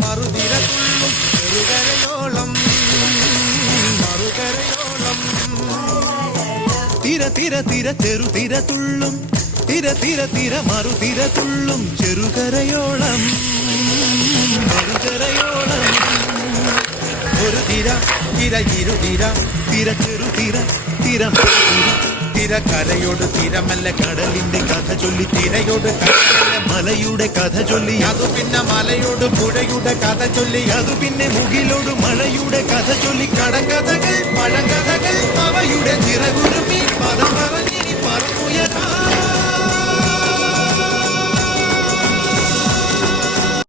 മറുതിര തുള്ളും ചെറുകരയോളം മറുകരയോളം തിര തിര തിര ചെറുതിര തുള്ളും തിര തിര തിര മറുതിര തുള്ളും ചെറുകരയോളം മറുകരയോളം ഒരു തിര തിര ഇരുതിര തിര ചെറുതിര തിര തിര കരയോട് തിരമല്ല കടലിന്റെ കഥ ചൊല്ലി തിരയോട് കടലല്ല മലയുടെ കഥ ചൊല്ലി അതു പിന്നെ മലയോട് പുഴയുടെ കഥ ചൊല്ലി അതു പിന്നെ മുകിലോട് മഴയുടെ കഥ ചൊല്ലി കടക്കഥകൾ പഴങ്കഥകൾ അവയുടെ ചിറകുരുമി പദം പറഞ്ഞിനി പറന്നുയരാ